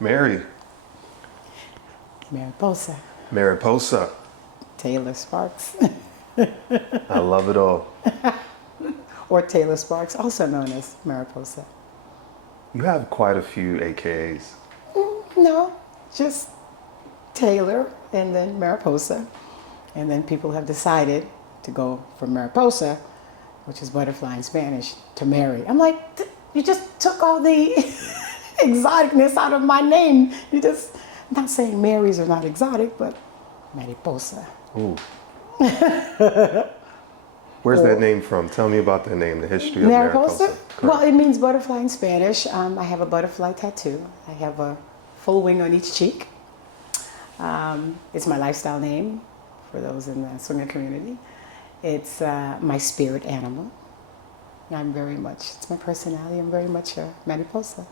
Mary. Mariposa. Mariposa. Taylor Sparks. I love it all. Or Taylor Sparks, also known as Mariposa. You have quite a few AKAs. No, just Taylor and then Mariposa. And then people have decided to go from Mariposa, which is butterfly in Spanish, to Mary. I'm like, you just took all the exoticness out of my name. I'm not saying Marys are not exotic, but Mariposa. Ooh. Where's that name from? Tell me about the name, the history of Mariposa? Mariposa. Well, it means butterfly in Spanish. I have a butterfly tattoo. I have a full wing on each cheek. It's my lifestyle name for those in the swinger community. It's my spirit animal. It's my personality. I'm very much a Mariposa.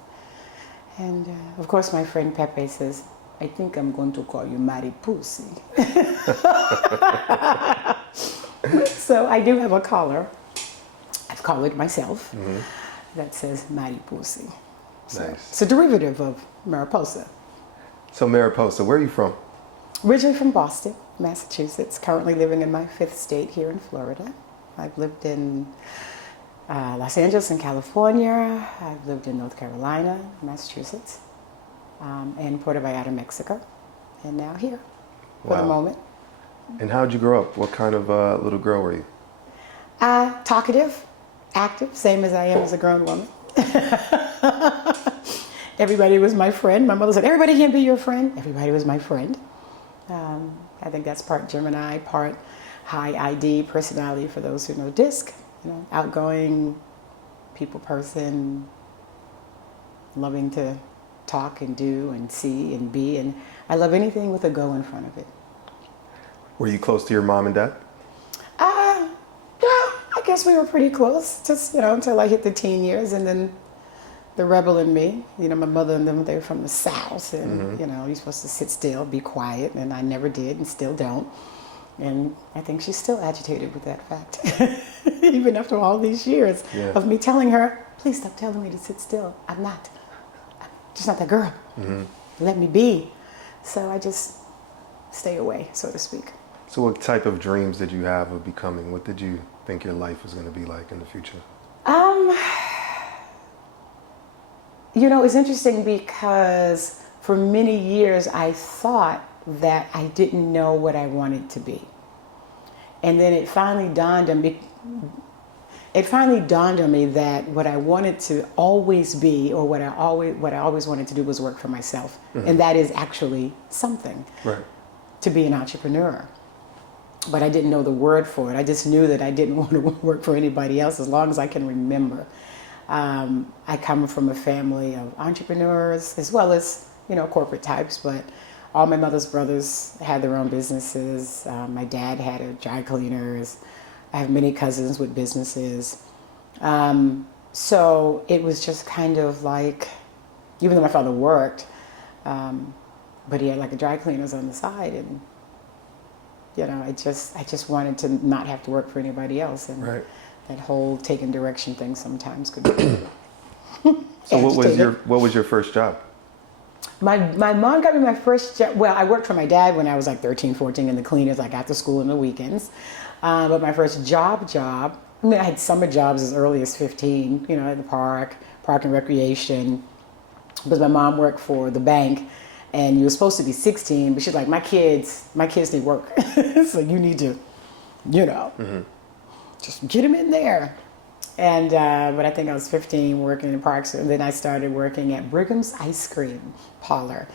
And of course, my friend Pepe says, I think I'm going to call you Mariposi. So I do have a collar. I've collared myself. That says Mariposi. So Nice. it's a derivative of Mariposa. So Mariposa, where are you from? Originally from Boston, Massachusetts. Currently living in my 5th state here in Florida. I've lived in Los Angeles and California. I've lived in North Carolina, Massachusetts, and Puerto Vallarta, Mexico, and now here for the moment. And how'd you grow up? What kind of little girl were you? Talkative, active, same as I am as a grown woman. Everybody was my friend. My mother said, everybody can be your friend. Everybody was my friend. I think that's part Gemini, part high ID personality for those who know DISC. Outgoing, people person, loving to talk and do and see and be. And I love anything with a go in front of it. Were you close to your mom and dad? Yeah, I guess we were pretty close, just, until I hit the teen years. And then the rebel in me, my mother and them, they were from the South. And, you're supposed to sit still, be quiet. And I never did and still don't. And I think she's still agitated with that fact, even after all these years of me telling her, please stop telling me to sit still. I'm just not that girl. Let me be. So I just stay away, so to speak. So what type of dreams did you have of becoming? What did you think your life was going to be like in the future? It's interesting because for many years I thought that I didn't know what I wanted to be. And then it finally dawned on me that what I wanted to always be, or what I always wanted to do, was work for myself. And that is actually something. Right. To be an entrepreneur. But I didn't know the word for it. I just knew that I didn't want to work for anybody else as long as I can remember. I come from a family of entrepreneurs as well as, corporate types, but all my mother's brothers had their own businesses. My dad had a dry cleaners. I have many cousins with businesses. So it was just kind of like, even though my father worked, but he had like a dry cleaners on the side, and I just wanted to not have to work for anybody else, and that whole taking direction thing sometimes could be. So what was your first job? My mom got me my first job. Well, I worked for my dad when I was like 13, 14 in the cleaners, like after school and the weekends. But my first job, I had summer jobs as early as 15, at the park and recreation. Because my mom worked for the bank, and you were supposed to be 16, but she's like, my kids need work. So you need to, just get them in there. And, but I think I was 15 working in parks, and then I started working at Brigham's Ice Cream Parlor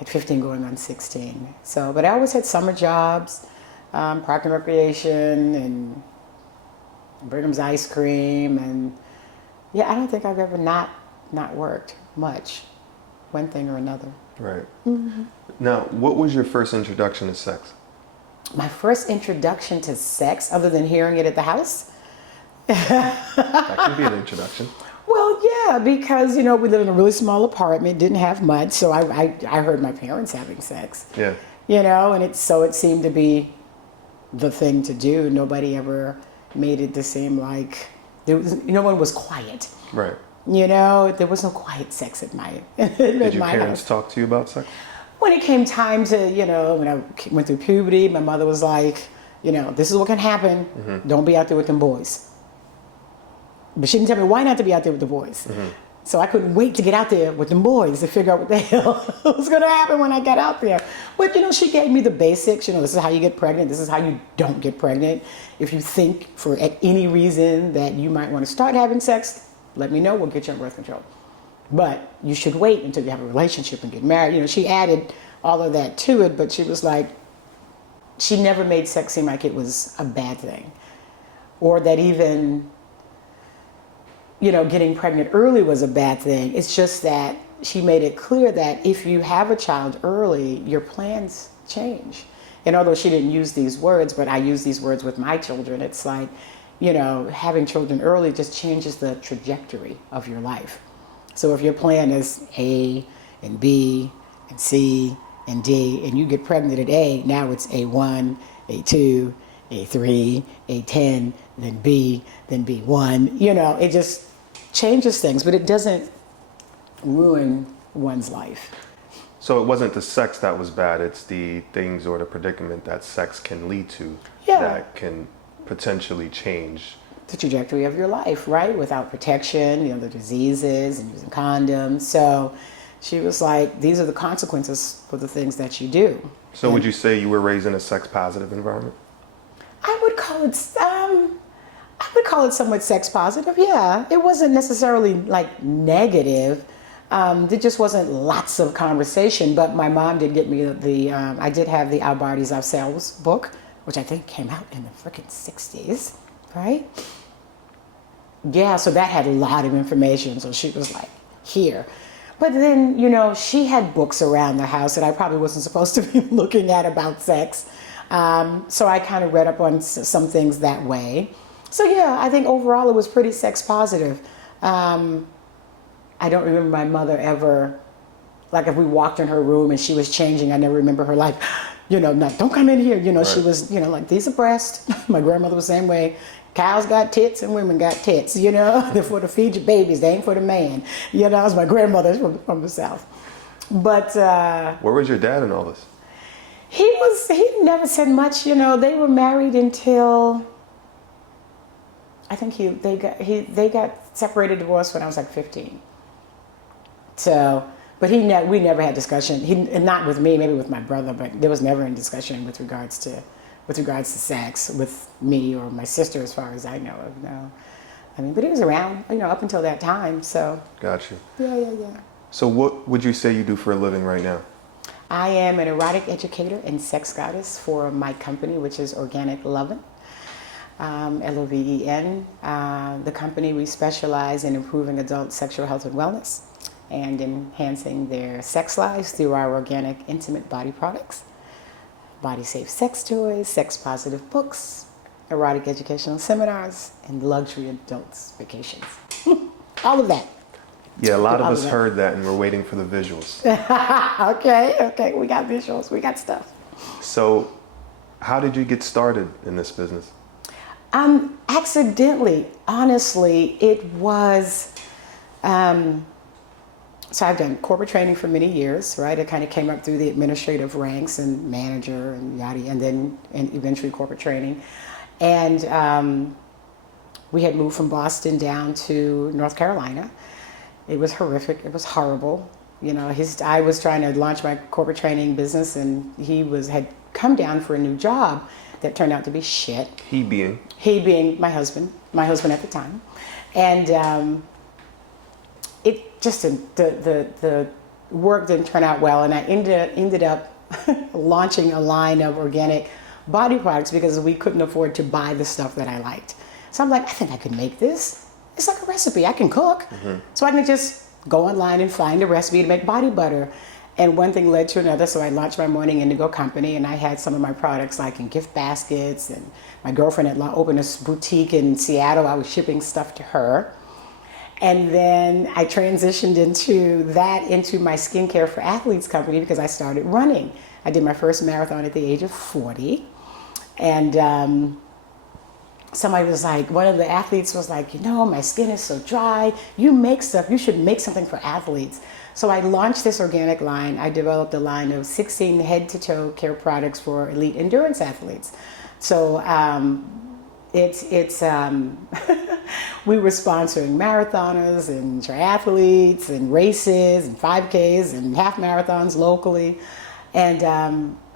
at 15 going on 16. So, but I always had summer jobs, park and recreation, and Brigham's Ice Cream, and I don't think I've ever not worked much, one thing or another. Right. Now, what was your first introduction to sex? My first introduction to sex, other than hearing it at the house? That could be an introduction. Well, yeah, because, we lived in a really small apartment, didn't have much, so I heard my parents having sex. Yeah. And it seemed to be the thing to do. Nobody ever made it to seem like, no one was quiet. Right. There was no quiet sex at my Did your my parents house. talk to you about sex? When it came time to, when I went through puberty, my mother was like, this is what can happen. Don't be out there with them boys. But she didn't tell me why not to be out there with the boys. So I couldn't wait to get out there with them boys to figure out what the hell was going to happen when I got out there. But, she gave me the basics. This is how you get pregnant. This is how you don't get pregnant. If you think for any reason that you might want to start having sex, let me know. We'll get you on birth control. But you should wait until you have a relationship and get married. She added all of that to it, but she was like, she never made sex seem like it was a bad thing. Or that even, getting pregnant early was a bad thing. It's just that she made it clear that if you have a child early, your plans change. And although she didn't use these words, but I use these words with my children, it's like, having children early just changes the trajectory of your life. So if your plan is A and B and C and D, and you get pregnant at A, now it's A1, A2, A3, A10, then B, then B1. It just changes things, but it doesn't ruin one's life. So it wasn't the sex that was bad, it's the things or the predicament that sex can lead to Yeah. that can potentially change The trajectory of your life, right? Without protection, the diseases and using condoms. So she was like, these are the consequences for the things that you do. So would you say you were raised in a sex positive environment? I would call it somewhat sex positive. Yeah, it wasn't necessarily like negative. There just wasn't lots of conversation. But my mom did get me I did have the Alberti's Ourselves book, which I think came out in the freaking 60s, right? Yeah, so that had a lot of information. So she was like, here. But then, she had books around the house that I probably wasn't supposed to be looking at about sex. So I kind of read up on some things that way. So yeah, I think overall it was pretty sex positive. I don't remember my mother ever, like if we walked in her room and she was changing, I never remember her like, don't come in here. Right. She was, like, these are breasts. My grandmother was the same way. Cows got tits and women got tits, They're for to feed your babies. They ain't for the man. That was my grandmother from the South. But Where was your dad in all this? he never said much. They were married until I think they got separated, divorced when I was like 15. So, but we never had discussion. And not with me, maybe with my brother, but there was never any discussion with regards to sex with me or my sister, as far as I know of. No, but he was around, up until that time. So. Got you. Yeah. So what would you say you do for a living right now? I am an erotic educator and sex goddess for my company, which is Organic Lovin'. Loven. The company, we specialize in improving adult sexual health and wellness and enhancing their sex lives through our organic intimate body products, body safe sex toys, sex positive books, erotic educational seminars, and luxury adults vacations. All of that. Yeah, a lot of us heard that and we're waiting for the visuals. Okay, we got visuals, we got stuff. So how did you get started in this business? Accidentally, honestly, it was, so I've done corporate training for many years, right? I kind of came up through the administrative ranks and manager and and eventually corporate training. And we had moved from Boston down to North Carolina. It was horrific. It was horrible. I was trying to launch my corporate training business, and he had come down for a new job that turned out to be shit. He being my husband at the time. And it just, the work didn't turn out well, and I ended up launching a line of organic body products because we couldn't afford to buy the stuff that I liked. So I'm like, I think I could make this. It's like a recipe. I can cook. Mm-hmm. So I can just go online and find a recipe to make body butter. And one thing led to another, so I launched my Morning Indigo company, and I had some of my products like in gift baskets, and my girlfriend had opened a boutique in Seattle. I was shipping stuff to her. And then I transitioned into my skincare for athletes company because I started running. I did my first marathon at the age of 40. And somebody was like, one of the athletes was like, my skin is so dry. You make stuff. You should make something for athletes. So I launched this organic line. I developed a line of 16 head-to-toe care products for elite endurance athletes. So it's we were sponsoring marathoners and triathletes and races and 5Ks and half marathons locally. And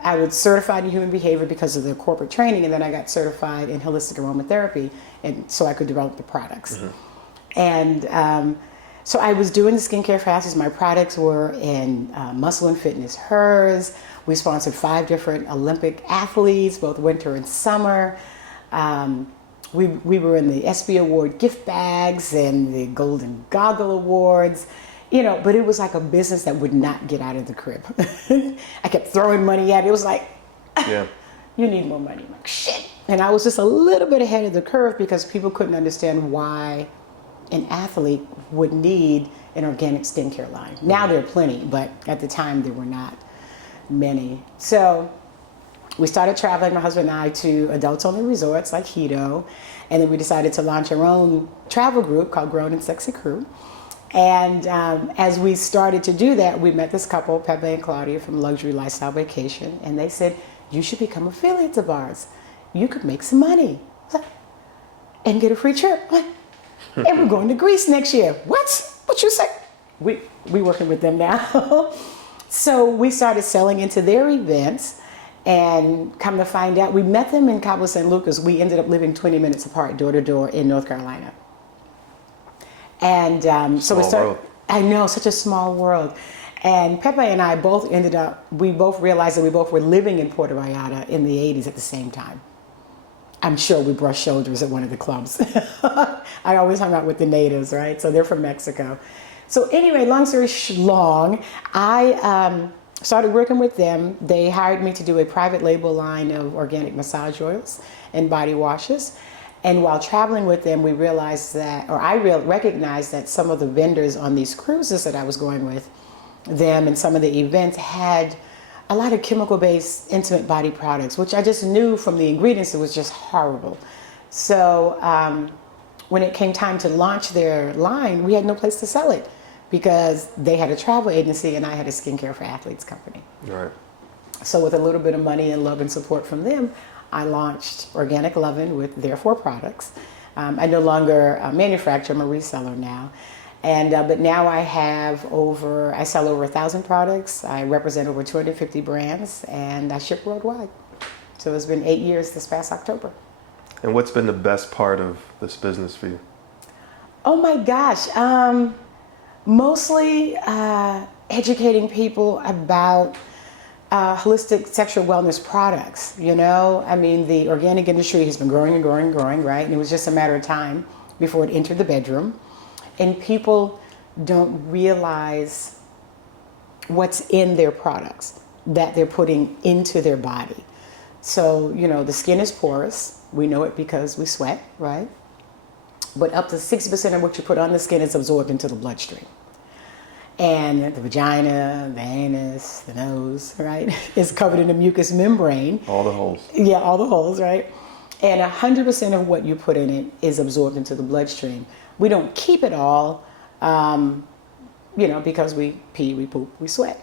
I was certified in human behavior because of the corporate training, and then I got certified in holistic aromatherapy, and so I could develop the products. And so I was doing the skincare for athletes. My products were in muscle and fitness. Hers. We sponsored 5 different Olympic athletes, both winter and summer. We were in the ESPY Award gift bags and the Golden Goggle Awards. But it was like a business that would not get out of the crib. I kept throwing money at it. It was like, yeah, you need more money. I'm like, shit. And I was just a little bit ahead of the curve because people couldn't understand why an athlete would need an organic skincare line. Now there are plenty, but at the time there were not many. So we started traveling, my husband and I, to adults-only resorts like Hedo. And then we decided to launch our own travel group called Grown and Sexy Crew. And as we started to do that, we met this couple, Pepe and Claudia, from Luxury Lifestyle Vacation, and they said, you should become affiliates of ours. You could make some money and get a free trip. And we're going to Greece next year. What you say? We working with them now. So we started selling into their events, and come to find out, we met them in Cabo San Lucas. We ended up living 20 minutes apart, door to door, in North Carolina. And so we started. I know, such a small world. And Pepe and I both we both realized that we both were living in Puerto Vallarta in the 80s at the same time. I'm sure we brushed shoulders at one of the clubs. I always hung out with the natives, right? So they're from Mexico. So anyway, long story long, I started working with them. They hired me to do a private label line of organic massage oils and body washes. And while traveling with them, we realized that, or I recognized that some of the vendors on these cruises that I was going with, them and some of the events had a lot of chemical-based intimate body products, which I just knew from the ingredients it was just horrible. So when it came time to launch their line, we had no place to sell it because they had a travel agency and I had a skincare for athletes company. Right. So with a little bit of money and love and support from them, I launched Organic Lovin' with their 4 products. I no longer manufacture, I'm a reseller now. And but now I sell over 1,000 products. I represent over 250 brands, and I ship worldwide. So it's been 8 years this past October. And what's been the best part of this business for you? Oh my gosh, mostly educating people about holistic sexual wellness products. I mean, the organic industry has been growing and growing and growing, right? And it was just a matter of time before it entered the bedroom. And people don't realize what's in their products that they're putting into their body. So, the skin is porous. We know it because we sweat, right? But up to 60% of what you put on the skin is absorbed into the bloodstream. And the vagina, the anus, the nose, right, is covered in a mucous membrane. All the holes. Yeah, all the holes, right? And 100% of what you put in it is absorbed into the bloodstream. We don't keep it all, because we pee, we poop, we sweat.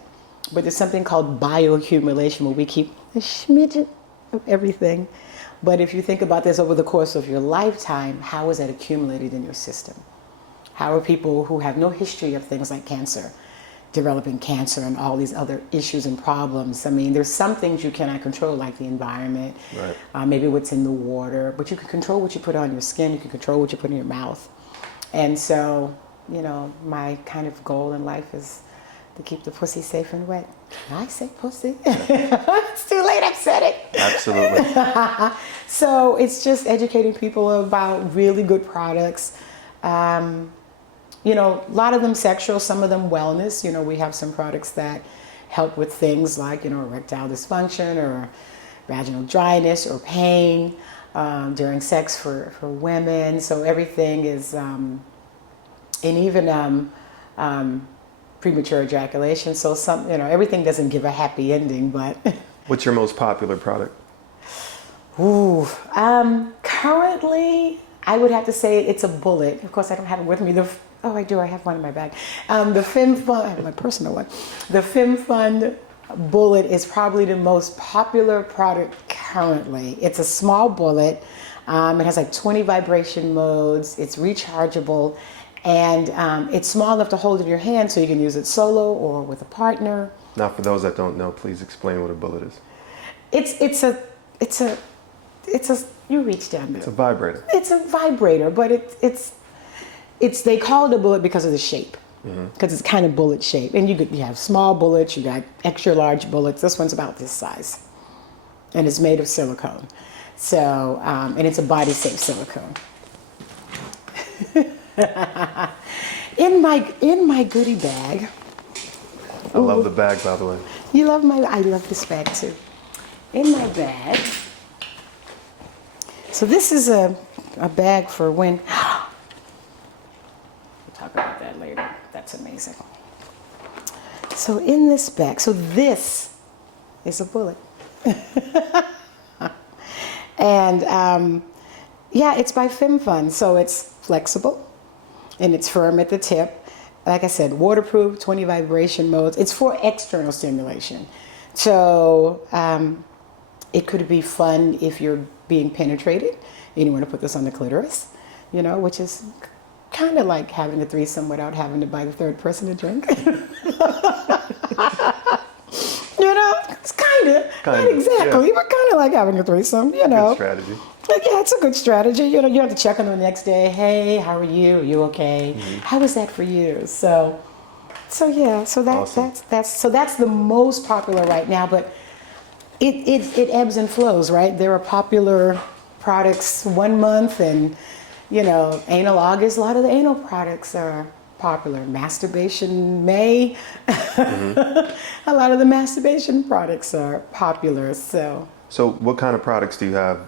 But there's something called bioaccumulation where we keep a smidgen of everything. But if you think about this over the course of your lifetime, how is that accumulated in your system? How are people who have no history of things like cancer developing cancer and all these other issues and problems? I mean, there's some things you cannot control, like the environment, right. Maybe what's in the water, but you can control what you put on your skin, you can control what you put in your mouth. And so, my kind of goal in life is to keep the pussy safe and wet. Can I say pussy? It's too late, I've said it. Absolutely. So it's just educating people about really good products. A lot of them sexual, some of them wellness. We have some products that help with things like, erectile dysfunction or vaginal dryness or pain during sex for women. So everything is, and even premature ejaculation. So everything doesn't give a happy ending, but. What's your most popular product? Ooh, currently, I would have to say it's a bullet. Of course, I don't have it with me. Oh, I do. I have one in my bag. The FemFund, I have my personal one. The FemFund bullet is probably the most popular product currently. It's a small bullet. It has like 20 vibration modes. It's rechargeable, and it's small enough to hold in your hand, so you can use it solo or with a partner. Now, for those that don't know, please explain what a bullet is. It's a you reach down there. It's a vibrator. It's a vibrator, but it's they call it a bullet because of the shape, because it's kind of bullet shape. And you have small bullets, you got extra large bullets. This one's about this size, and it's made of silicone. So and it's a body safe silicone. in my goodie bag. I love the bag, by the way. You love I love this bag too. In my bag. So this is a bag for when. We'll talk about that later. That's amazing. So in this bag, so this is a bullet. And yeah, it's by FemFund, so it's flexible and it's firm at the tip. Like I said, waterproof, 20 vibration modes. It's for external stimulation. So it could be fun if you're being penetrated and you want to put this on the clitoris, which is kind of like having a threesome without having to buy the third person a drink. It's not exactly, yeah. But kind of like having a threesome, Good strategy. Yeah, it's a good strategy. You don't have to check on them the next day. Hey, how are you? Are you okay? Mm-hmm. How was that for you? So yeah. So awesome. that's the most popular right now. But it ebbs and flows, right? There are popular products 1 month, and anal August. A lot of the anal products are popular. Masturbation May. Mm-hmm. A lot of the masturbation products are popular. So what kind of products do you have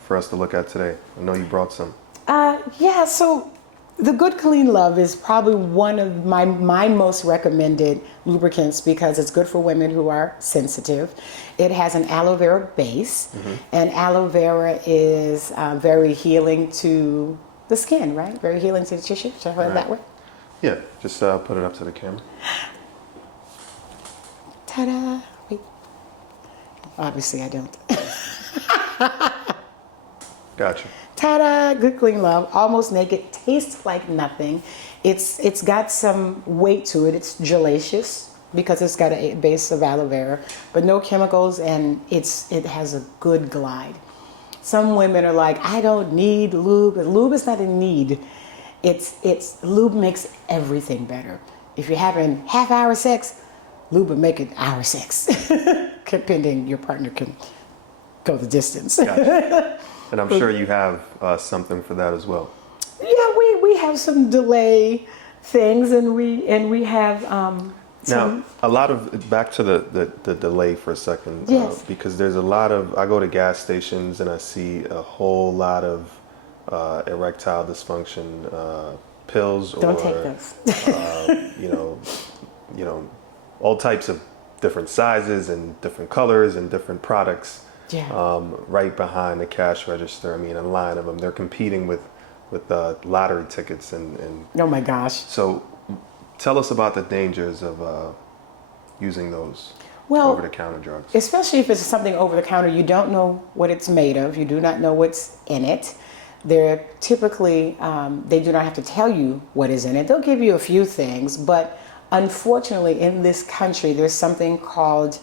for us to look at today? I know you brought some. Yeah, so the Good Clean Love is probably one of my most recommended lubricants because it's good for women who are sensitive. It has an aloe vera base, and aloe vera is very healing to the skin, right? Very healing to the tissue. Should I hold it that way? Yeah, just put it up to the camera. Ta-da! Wait. Obviously, I don't. Gotcha. Ta-da! Good Clean Love. Almost naked. Tastes like nothing. It's got some weight to it. It's gelacious because it's got a base of aloe vera, but no chemicals, and it has a good glide. Some women are like, I don't need lube. Lube is not a need. Lube makes everything better. If you're having half-hour sex, lube will make it hour sex, depending your partner can go the distance. Gotcha. And I'm sure you have something for that as well. Yeah, we have some delay things, and we have now a lot of back to the delay for a second. Yes. Because there's a lot of I go to gas stations and I see a whole lot of erectile dysfunction pills. Don't take those. All types of different sizes and different colors and different products. Yeah. Right behind the cash register. I mean, a line of them. They're competing with lottery tickets and. Oh my gosh. So, tell us about the dangers of using those over-the-counter drugs. Especially if it's something over-the-counter, you don't know what it's made of. You do not know what's in it. They're typically they do not have to tell you what is in it. They'll give you a few things, but unfortunately, in this country, there's something called.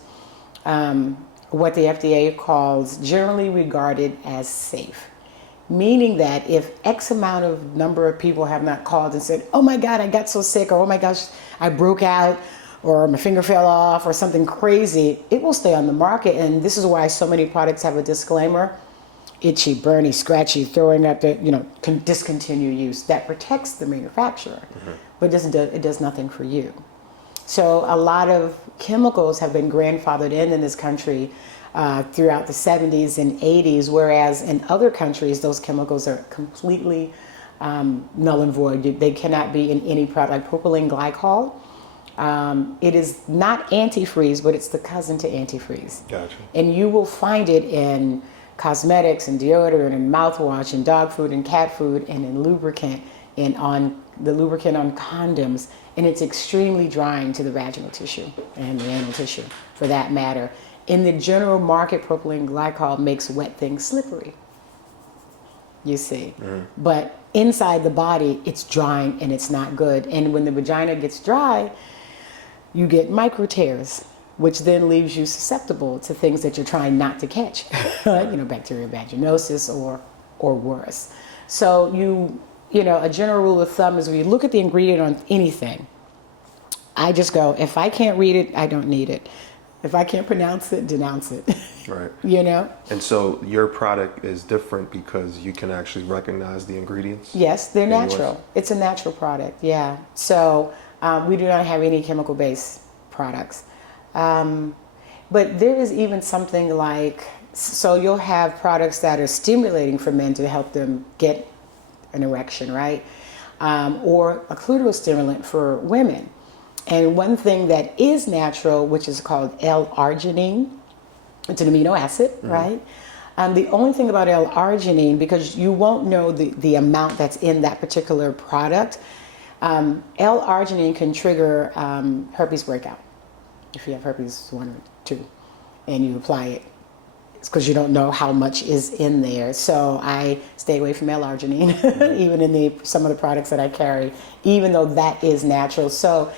What the FDA calls generally regarded as safe. Meaning that if X amount of number of people have not called and said, oh my God, I got so sick, or oh my gosh, I broke out, or my finger fell off, or something crazy, it will stay on the market. And this is why so many products have a disclaimer, itchy, burny, scratchy, throwing out the, discontinue use. That protects the manufacturer, but it does nothing for you. So a lot of chemicals have been grandfathered in this country throughout the 70s and 80s, whereas in other countries, those chemicals are completely null and void. They cannot be in any product. Like propylene glycol, it is not antifreeze, but it's the cousin to antifreeze. Gotcha. And you will find it in cosmetics and deodorant and mouthwash and dog food and cat food and in lubricant and on the lubricant on condoms. And it's extremely drying to the vaginal tissue and the anal tissue for that matter. In the general market, propylene glycol makes wet things slippery. You see. But inside the body, it's drying and it's not good. And when the vagina gets dry, you get micro tears, which then leaves you susceptible to things that you're trying not to catch, bacterial vaginosis or worse. So a general rule of thumb is when you look at the ingredient on anything, I just go, if I can't read it, I don't need it. If I can't pronounce it, denounce it. Right. And so your product is different because you can actually recognize the ingredients? Yes, they're natural. It's a natural product, yeah. So we do not have any chemical-based products. But there is even something like, so you'll have products that are stimulating for men to help them get an erection, right? Or a clitoral stimulant for women. And one thing that is natural, which is called L-arginine, it's an amino acid, right? The only thing about L-arginine, because you won't know the amount that's in that particular product, L-arginine can trigger herpes breakout. If you have herpes 1 or 2 and you apply it, it's because you don't know how much is in there. So I stay away from L-arginine, even in some of the products that I carry, even though that is natural. So,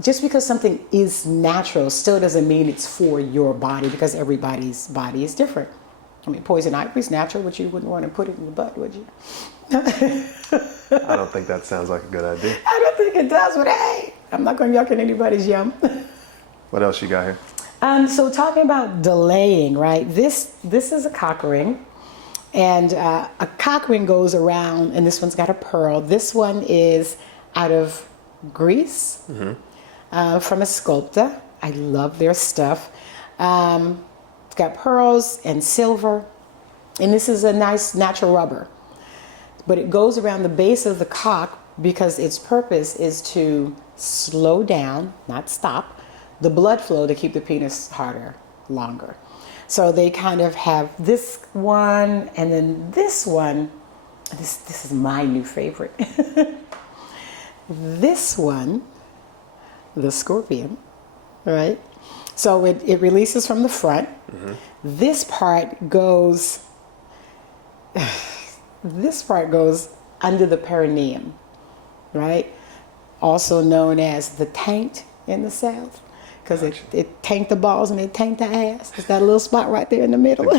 just because something is natural still doesn't mean it's for your body, because everybody's body is different. I mean, poison ivy is natural, but you wouldn't want to put it in your butt, would you? I don't think that sounds like a good idea. I don't think it does, but hey, I'm not going to yuck in anybody's yum. What else you got here? So talking about delaying, right? This is a cock ring. And a cock ring goes around, and this one's got a pearl. This one is out of Greece, from a sculptor. I love their stuff. It's got pearls and silver, and this is a nice natural rubber. But it goes around the base of the cock because its purpose is to slow down, not stop, the blood flow to keep the penis harder, longer. So they kind of have this one, and then this one. This is my new favorite. This one, the scorpion, right? So it releases from the front. This part goes under the perineum, right? Also known as the taint in the South, because it taint the balls and it taint the ass. It's that little spot right there in the middle.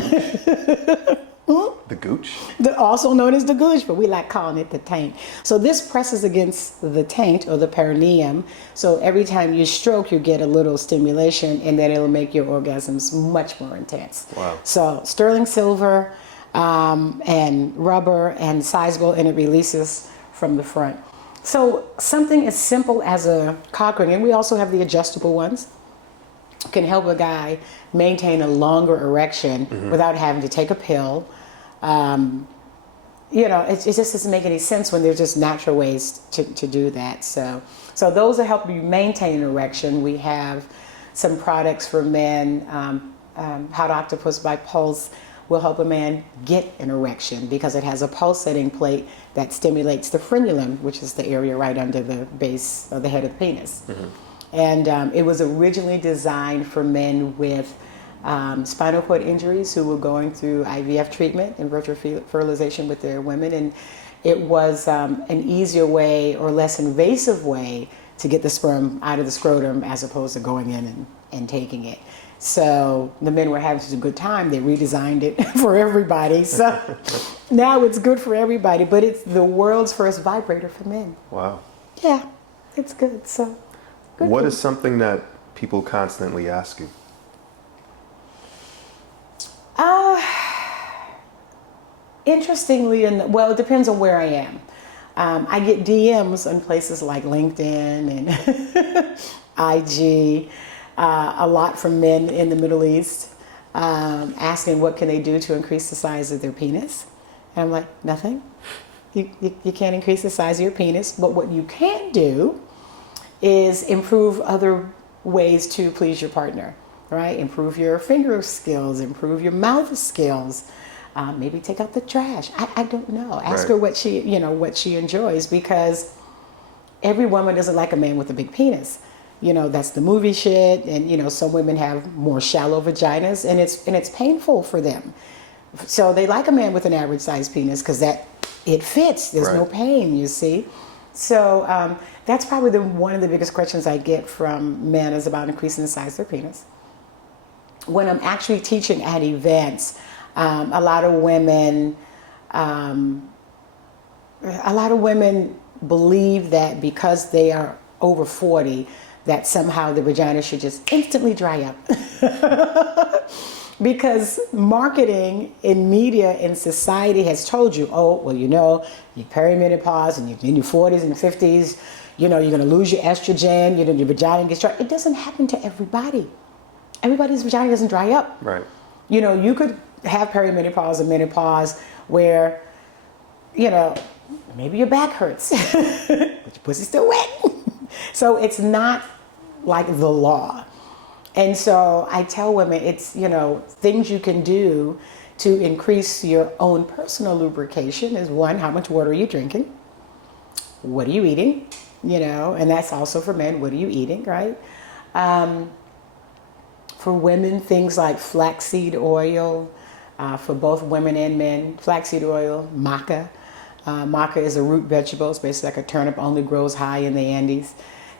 The gooch? Also known as the gooch, but we like calling it the taint. So this presses against the taint or the perineum. So every time you stroke, you get a little stimulation, and then it'll make your orgasms much more intense. Wow. So sterling silver and rubber and sizable, and it releases from the front. So something as simple as a cock ring, and we also have the adjustable ones, can help a guy maintain a longer erection without having to take a pill. It just doesn't make any sense when there's just natural ways to do that. So those that help you maintain an erection. We have some products for men. Hot Octopus by Pulse will help a man get an erection because it has a pulsating plate that stimulates the frenulum, which is the area right under the base of the head of the penis. And it was originally designed for men with spinal cord injuries who were going through IVF treatment and virtual fertilization with their women. And it was an easier way or less invasive way to get the sperm out of the scrotum as opposed to going in and taking it. So the men were having such a good time, they redesigned it for everybody. So now it's good for everybody, but it's the world's first vibrator for men. Wow. Yeah, it's good. So. What is something that people constantly ask you? Interestingly, it depends on where I am. I get DMs on places like LinkedIn and IG, a lot from men in the Middle East, asking what can they do to increase the size of their penis. And I'm like, nothing. You can't increase the size of your penis, but what you can do is improve other ways to please your partner, right? Improve your finger skills, improve your mouth skills, maybe take out the trash. I don't know. Ask her what she, what she enjoys, because every woman doesn't like a man with a big penis. That's the movie shit. And, some women have more shallow vaginas, and it's painful for them. So they like a man with an average sized penis because it fits. There's no pain, you see. So that's probably one of the biggest questions I get from men is about increasing the size of their penis. When I'm actually teaching at events, a lot of women believe that because they are over 40, that somehow the vagina should just instantly dry up. Because marketing in media and society has told you, oh, well, you're perimenopause and you're in your 40s and 50s, you're going to lose your estrogen, your vagina gets dry. It doesn't happen to everybody. Everybody's vagina doesn't dry up. Right. You could have perimenopause or menopause where, maybe your back hurts, but your pussy's still wet. So it's not like the law. And so I tell women it's, things you can do to increase your own personal lubrication is one, how much water are you drinking? What are you eating? And that's also for men, what are you eating, right? For women, things like flaxseed oil, for both women and men, flaxseed oil, maca. Maca is a root vegetable. It's basically like a turnip, only grows high in the Andes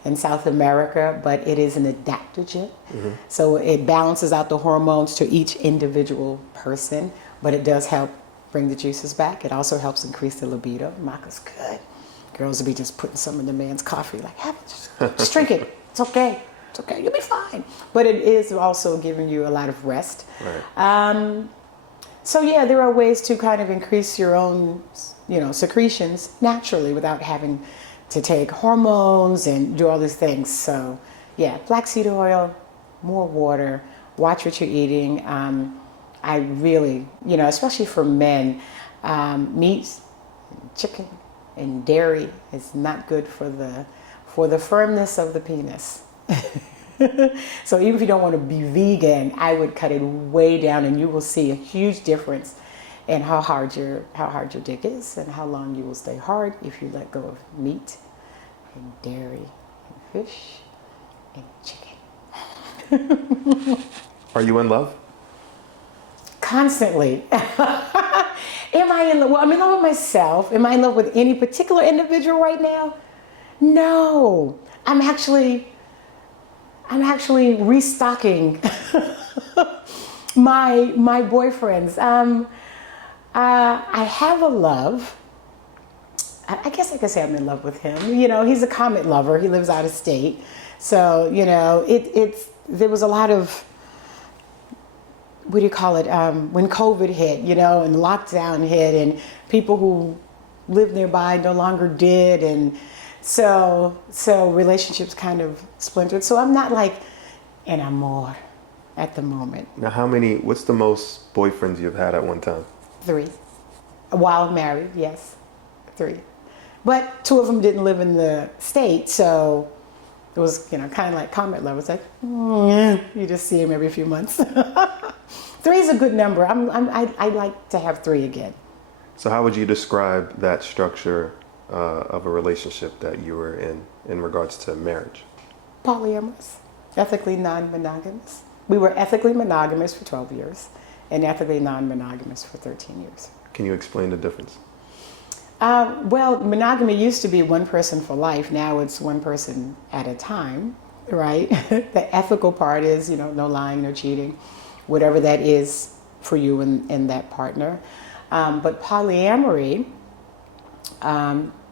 in South America, but it is an adaptogen. Mm-hmm. So it balances out the hormones to each individual person, but it does help bring the juices back. It also helps increase the libido. Maca's good. Girls will be just putting some in the man's coffee, like, have it, just drink it. It's okay. It's okay. You'll be fine. But it is also giving you a lot of rest. Right. So yeah, there are ways to kind of increase your own, secretions naturally without having to take hormones and do all these things. So yeah, flaxseed oil, more water, watch what you're eating. I really, especially for men, meat, chicken, and dairy is not good for the firmness of the penis. So even if you don't want to be vegan, I would cut it way down, and you will see a huge difference in how hard your dick is and how long you will stay hard if you let go of meat and dairy and fish and chicken. Are you in love? Constantly. Am I in love? Well, I'm in love with myself. Am I in love with any particular individual right now? No. I'm actually restocking my boyfriends. I have a love. I guess I could say I'm in love with him. He's a comet lover. He lives out of state. So, there was a lot of, what do you call it? When COVID hit, and lockdown hit, and people who lived nearby no longer did. And so relationships kind of splintered. So I'm not like an amor at the moment. Now, what's the most boyfriends you've had at one time? 3. While married, yes, 3. But 2 of them didn't live in the state, so it was, kind of like comet lovers. Like, you just see him every few months. 3 is a good number. I like to have 3 again. So how would you describe that structure of a relationship that you were in regards to marriage? Polyamorous, ethically non-monogamous. We were ethically monogamous for 12 years and ethically non-monogamous for 13 years. Can you explain the difference? Well, monogamy used to be one person for life. Now it's one person at a time, right? The ethical part is, no lying, no cheating, whatever that is for you and that partner. But polyamory,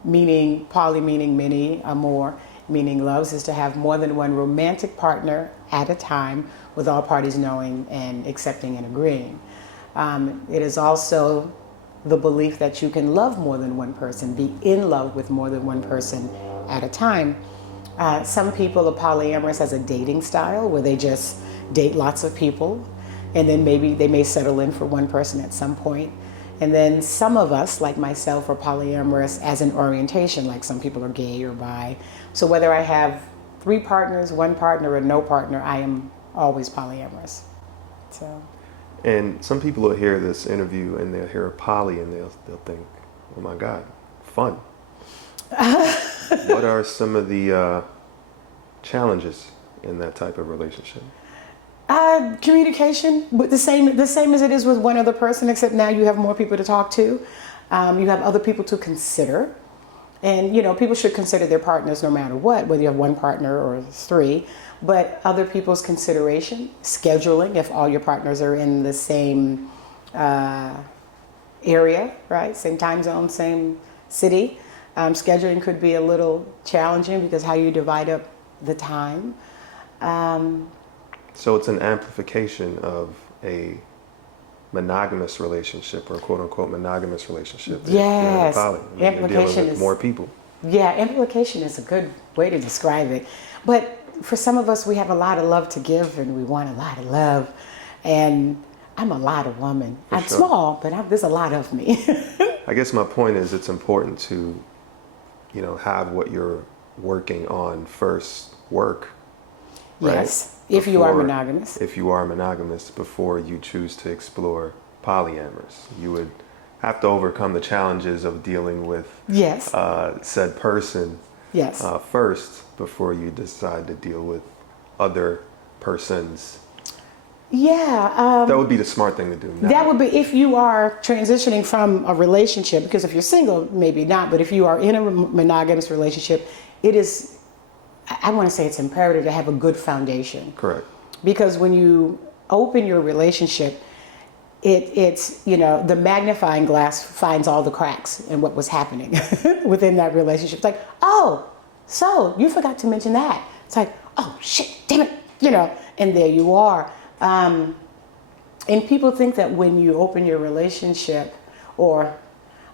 meaning poly meaning many, amor meaning loves, is to have more than one romantic partner at a time with all parties knowing and accepting and agreeing. It is also the belief that you can love more than one person, be in love with more than one person at a time. Some people are polyamorous as a dating style where they just date lots of people, and then maybe they may settle in for one person at some point. And then some of us, like myself, are polyamorous as an orientation, like some people are gay or bi. So whether I have 3 partners, 1 partner, or no partner, I am always polyamorous. So. And some people will hear this interview and they'll hear poly and they'll think, oh my God, fun. What are some of the challenges in that type of relationship? Communication, but the same as it is with one other person, except now you have more people to talk to. You have other people to consider. And, people should consider their partners no matter what, whether you have one partner or three. But other people's consideration, scheduling, if all your partners are in the same area, right? Same time zone, same city. Scheduling could be a little challenging because how you divide up the time. So it's an amplification of a monogamous relationship or quote unquote monogamous relationship. Yes. Poly. You're dealing with more people. Yeah, implication is a good way to describe it. But for some of us, we have a lot of love to give and we want a lot of love. And I'm a lot of woman. I'm small, but there's a lot of me. I guess my point is it's important to, have what you're working on first work. Right? Yes, if you are monogamous. If you are monogamous, before you choose to explore polyamorous, you would have to overcome the challenges of dealing with said person first before you decide to deal with other persons. Yeah. That would be the smart thing to do. That would be if you are transitioning from a relationship, because if you're single, maybe not, but if you are in a monogamous relationship, it is, I want to say it's imperative to have a good foundation. Correct. Because when you open your relationship, it's the magnifying glass finds all the cracks in what was happening within that relationship. It's like, oh, so you forgot to mention that. It's like, oh shit, damn it, and there you are. And people think that when you open your relationship, or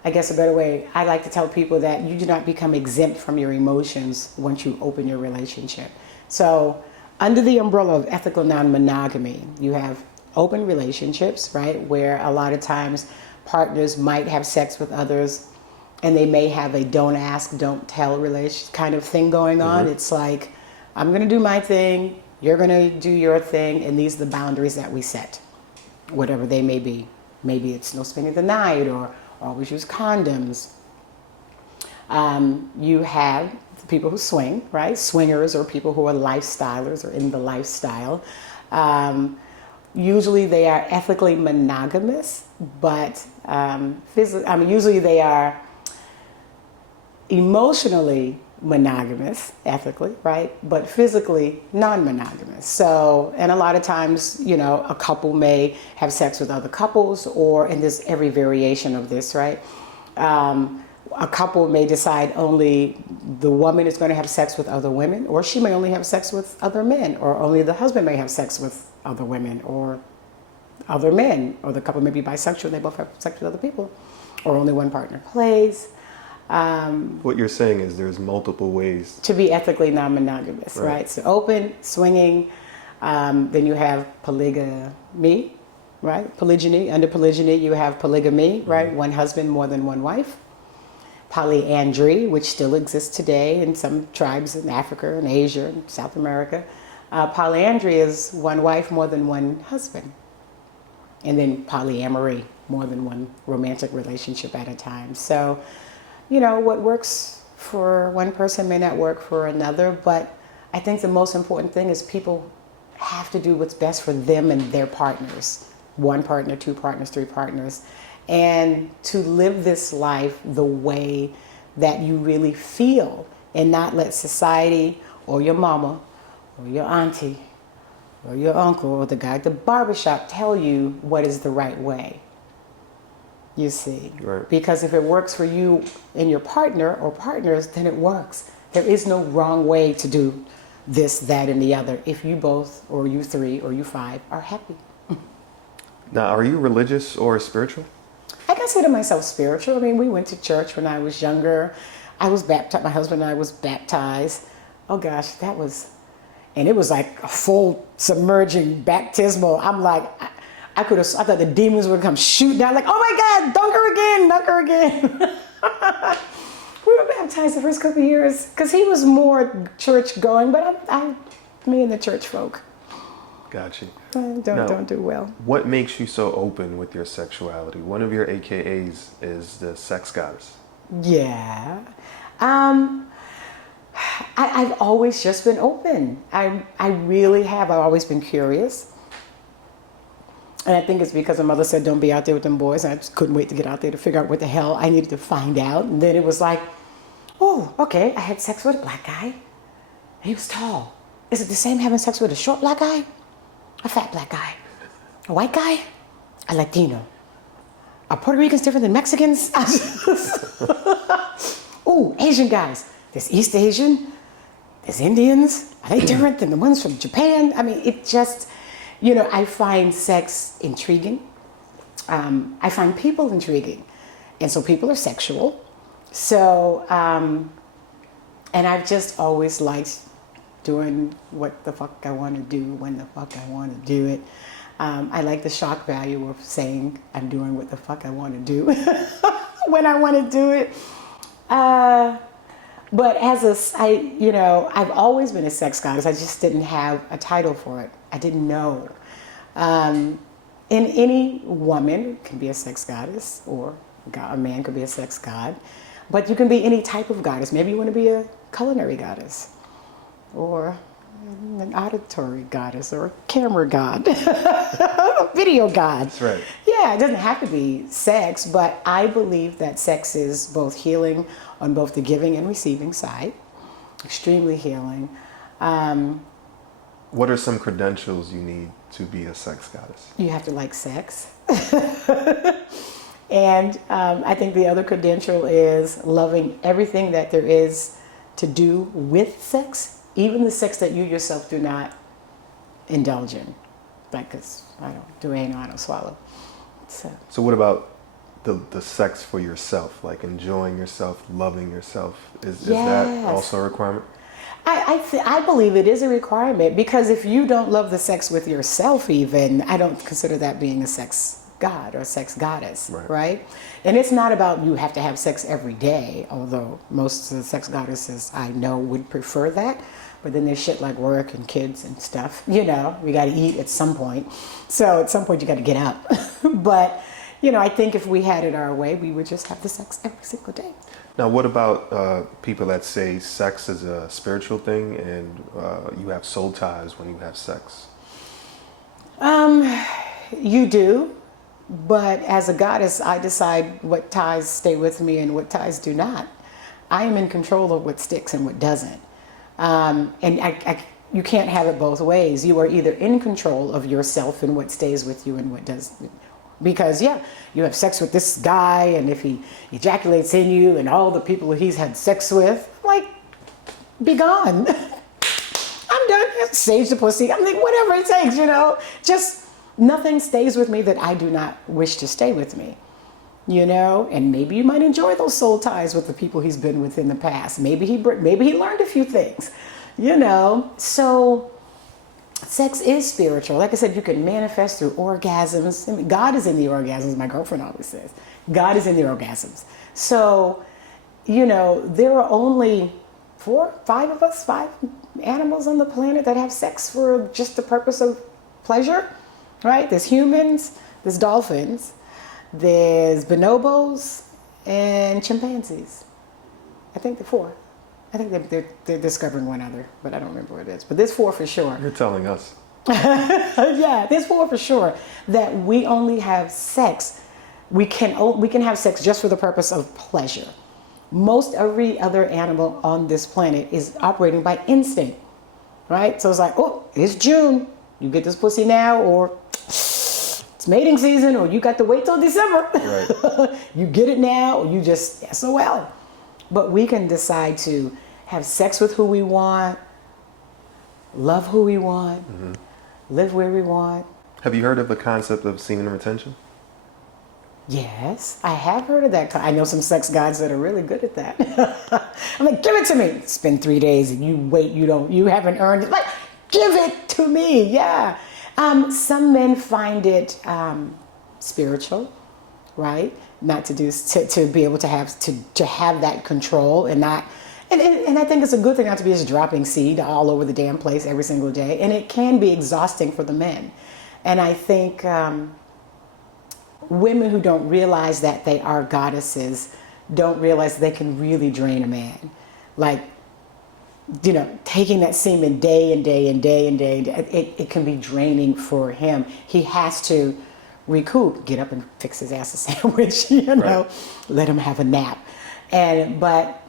I guess a better way, I like to tell people that you do not become exempt from your emotions once you open your relationship. So under the umbrella of ethical non-monogamy, you have open relationships, right, where a lot of times partners might have sex with others and they may have a don't ask, don't tell relation kind of thing going on. Mm-hmm. It's like, I'm going to do my thing, you're going to do your thing, and these are the boundaries that we set, whatever they may be. Maybe it's no spending the night or always use condoms. You have people who swing, right? Swingers or people who are lifestylers or in the lifestyle. Usually they are ethically monogamous, but usually they are emotionally monogamous, ethically, right? But physically non-monogamous. So, and a lot of times, a couple may have sex with other couples, and there's every variation of this, right? A couple may decide only the woman is going to have sex with other women, or she may only have sex with other men, or only the husband may have sex with other women or other men, or the couple may be bisexual, they both have sex with other people, or only one partner plays. What you're saying is there's multiple ways to be ethically non-monogamous, right? So open, swinging, then you have polygamy, right? Polygyny. Under polygyny, you have polygamy, right? Mm-hmm. One husband, more than one wife. Polyandry, which still exists today in some tribes in Africa and Asia and South America. Polyandry is one wife, more than one husband. And then polyamory, more than one romantic relationship at a time. So, what works for one person may not work for another, but I think the most important thing is people have to do what's best for them and their partners. One partner, two partners, three partners. And to live this life the way that you really feel, and not let society or your mama or your auntie or your uncle or the guy at the barbershop tell you what is the right way. You see, right. Because if it works for you and your partner or partners, then it works. There is no wrong way to do this, that, and the other if you both, or you three, or you five are happy. Now, are you religious or spiritual? I consider myself spiritual. I mean, we went to church when I was younger. I was baptized. My husband and I was baptized. Oh gosh, and it was like a full submerging baptismal. I'm like, I thought the demons would come shooting down, like, oh my God, dunk her again. We were baptized the first couple of years because he was more church going, but me and the church folk. Got you. Don't do well. What makes you so open with your sexuality? One of your AKAs is the sex goddess. Yeah. I've always just been open. I really have. I've always been curious. And I think it's because my mother said, don't be out there with them boys. And I just couldn't wait to get out there to figure out what the hell I needed to find out. And then it was like, oh, okay, I had sex with a black guy. He was tall. Is it the same having sex with a short black guy? A fat black guy? A white guy? A Latino? Are Puerto Ricans different than Mexicans? Ooh, Asian guys. There's East Asian. There's Indians. Are they different than the ones from Japan? I mean, it just, I find sex intriguing. I find people intriguing. And so people are sexual. So, and I've just always liked doing what the fuck I want to do when the fuck I want to do it. I like the shock value of saying I'm doing what the fuck I want to do when I want to do it. But I've always been a sex goddess. I just didn't have a title for it. I didn't know. And any woman can be a sex goddess, or a man could be a sex god. But you can be any type of goddess. Maybe you want to be a culinary goddess, or an auditory goddess, or a camera god, a video god. That's right. Yeah, it doesn't have to be sex, but I believe that sex is both healing on both the giving and receiving side, extremely healing. What are some credentials you need to be a sex goddess? You have to like sex. And I think the other credential is loving everything that there is to do with sex, even the sex that you yourself do not indulge in. Like, because I don't do anal, I don't swallow. So what about the sex for yourself, like enjoying yourself, loving yourself? Is that also a requirement? I believe it is a requirement, because if you don't love the sex with yourself even, I don't consider that being a sex god or a sex goddess, right? And it's not about you have to have sex every day, although most of the sex goddesses I know would prefer that. But then there's shit like work and kids and stuff. We got to eat at some point. So at some point you got to get up. But, I think if we had it our way, we would just have the sex every single day. Now, what about people that say sex is a spiritual thing and you have soul ties when you have sex? You do. But as a goddess, I decide what ties stay with me and what ties do not. I am in control of what sticks and what doesn't. And you can't have it both ways. You are either in control of yourself and what stays with you and what doesn't. Because, you have sex with this guy, and if he ejaculates in you and all the people he's had sex with, I'm like, be gone. I'm done. Sage the pussy. I'm like, whatever it takes, Just nothing stays with me that I do not wish to stay with me. And maybe you might enjoy those soul ties with the people he's been with in the past. Maybe he learned a few things, So sex is spiritual. Like I said, you can manifest through orgasms. I mean, God is in the orgasms. My girlfriend always says, God is in the orgasms. So, there are only 5 animals on the planet that have sex for just the purpose of pleasure, right? There's humans, there's dolphins, there's bonobos, and chimpanzees. I think the 4. I think they're discovering one other, but I don't remember what it is. But there's 4 for sure. You're telling us. Yeah, there's 4 for sure that we only have sex. We can have sex just for the purpose of pleasure. Most every other animal on this planet is operating by instinct, right? So it's like, oh, it's June. You get this pussy now, or it's mating season, or you got to wait till December. Right. You get it now, or you just SOL. But we can decide to have sex with who we want, love who we want, live where we want. Have you heard of the concept of semen retention? Yes, I have heard of that. I know some sex gods that are really good at that. I'm like, give it to me. It's been 3 days and you wait, you haven't earned it. Like, give it to me, yeah. Some men find it spiritual, right? Not to do to be able to have that control and not And I think it's a good thing not to be just dropping seed all over the damn place every single day. And it can be exhausting for the men. And I think women who don't realize that they are goddesses don't realize they can really drain a man. Like, you know, taking that semen day and day and day and day, it can be draining for him. He has to recoup, get up and fix his ass a sandwich, you know, right. Let him have a nap. But,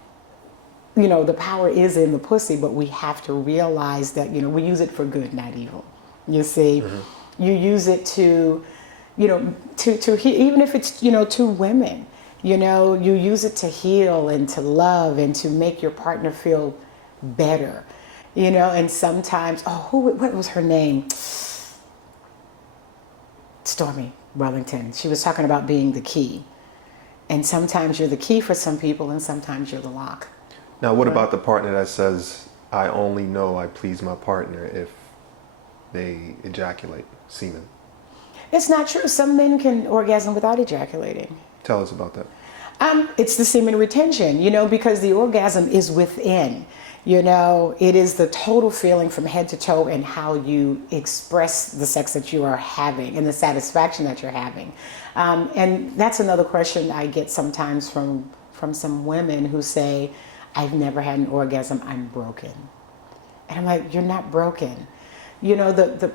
you know, the power is in the pussy, but we have to realize that, you know, we use it for good, not evil. You see, you use it to, you know, even if it's, you know, to women, you know, you use it to heal and to love and to make your partner feel better, you know. And sometimes, what was her name? Stormy Wellington. She was talking about being the key. And sometimes you're the key for some people and sometimes you're the lock. Now, what about the partner that says, I only know I please my partner if they ejaculate semen? It's not true. Some men can orgasm without ejaculating. Tell us about that. It's the semen retention, you know, because the orgasm is within. You know, it is the total feeling from head to toe and how you express the sex that you are having and the satisfaction that you're having. And that's another question I get sometimes from some women who say, I've never had an orgasm, I'm broken. And I'm like, you're not broken. You know,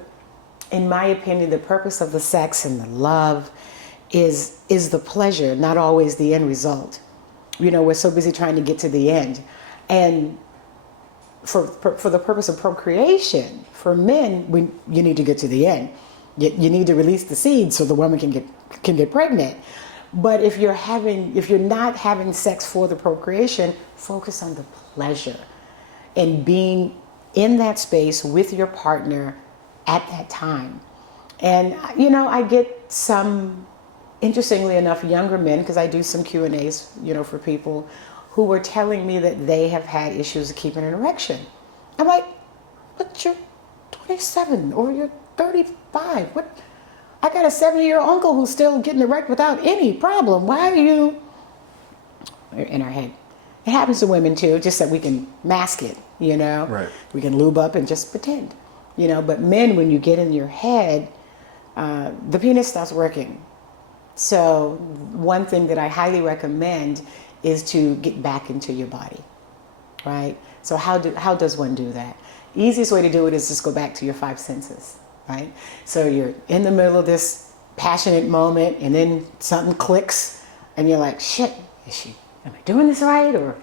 in my opinion, the purpose of the sex and the love is the pleasure, not always the end result. You know, we're so busy trying to get to the end. And for the purpose of procreation, for men, you need to get to the end. You need to release the seed so the woman can get pregnant. But if you're not having sex for the procreation, focus on the pleasure and being in that space with your partner at that time. And you know, I get some, interestingly enough, younger men, because I do some Q&As, you know, for people who were telling me that they have had issues keeping an erection. I'm like, but you're 27 or you're 35. What? I got a 70-year-old uncle who's still getting erect without any problem. Why are you in our head? It happens to women too, just that we can mask it, you know? Right. We can lube up and just pretend, you know? But men, when you get in your head, the penis stops working. So one thing that I highly recommend is to get back into your body, right? So how does one do that? Easiest way to do it is just go back to your 5 senses, right? So you're in the middle of this passionate moment and then something clicks and you're like, shit, am I doing this right? Or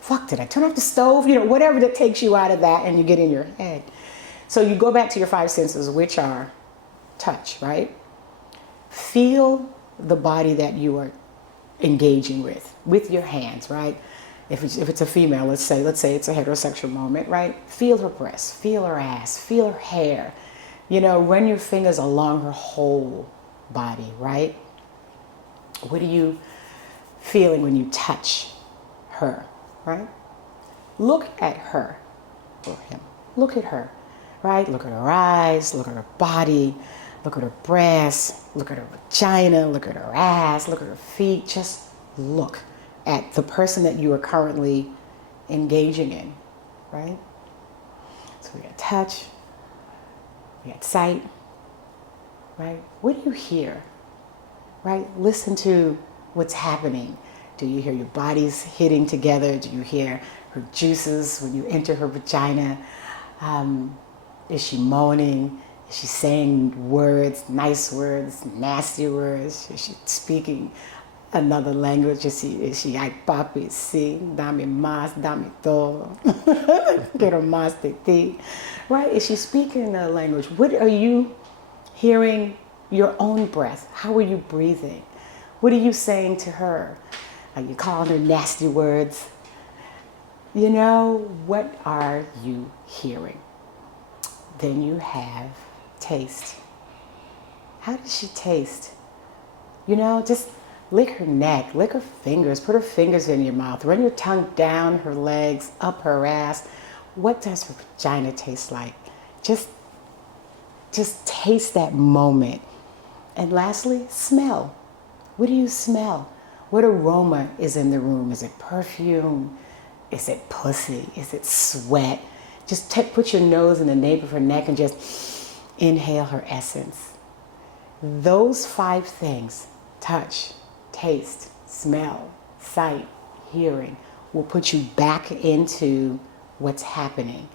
fuck, did I turn off the stove? You know, whatever that takes you out of that and you get in your head. So you go back to your 5 senses, which are touch, right? Feel the body that you are engaging with your hands, right? If it's a female, let's say it's a heterosexual moment, right? Feel her breasts, feel her ass, feel her hair. You know, run your fingers along her whole body, right? What are you feeling when you touch her, right? Look at her or him. Look at her, right? Look at her eyes, look at her body, look at her breasts, look at her vagina, look at her ass, look at her feet. Just look at the person that you are currently engaging in, right? So we got touch, we got sight, right? What do you hear, right? Listen to what's happening. Do you hear your bodies hitting together? Do you hear her juices when you enter her vagina? Is she moaning? Is she saying words, nice words, nasty words? Is she speaking another language? Is she ay papi, sí, dame más, dame todo, quiero más de ti, right? Is she speaking another language? What are you hearing? Your own breath. How are you breathing? What are you saying to her? Are you calling her nasty words? You know, what are you hearing? Then you have taste. How does she taste? You know, just lick her neck, lick her fingers, put her fingers in your mouth, run your tongue down her legs, up her ass. What does her vagina taste like? Just taste that moment. And lastly, smell. What do you smell? What aroma is in the room? Is it perfume? Is it pussy? Is it sweat? Just put your nose in the nape of her neck and just inhale her essence. Those 5 things, touch, taste, smell, sight, hearing, will put you back into what's happening.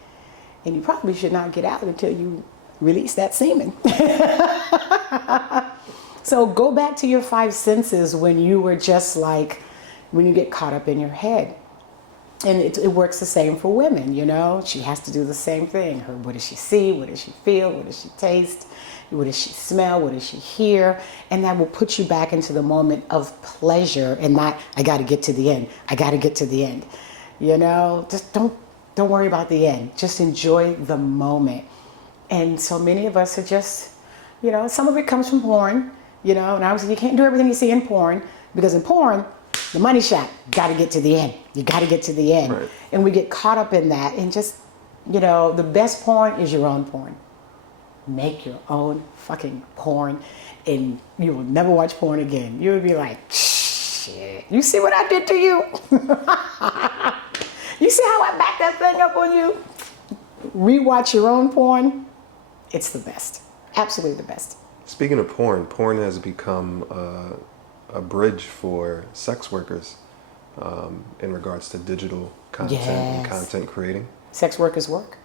And you probably should not get out until you release that semen. So go back to your 5 senses when you were just like, when you get caught up in your head. And it works the same for women, you know. She has to do the same thing. What does she see? What does she feel? What does she taste? What does she smell? What does she hear? And that will put you back into the moment of pleasure and not, I got to get to the end. I got to get to the end. You know, just don't worry about the end. Just enjoy the moment. And so many of us are just, you know, some of it comes from porn, you know, and obviously you can't do everything you see in porn, because in porn, the money shot, got to get to the end. You got to get to the end. Right. And we get caught up in that. And just, you know, the best porn is your own porn. Make your own fucking porn, and you will never watch porn again. You would be like, shit, you see what I did to you? You see how I backed that thing up on you? Rewatch your own porn. It's the best. Absolutely the best. Speaking of porn, porn has become a bridge for sex workers in regards to digital content and content creating. Sex workers work.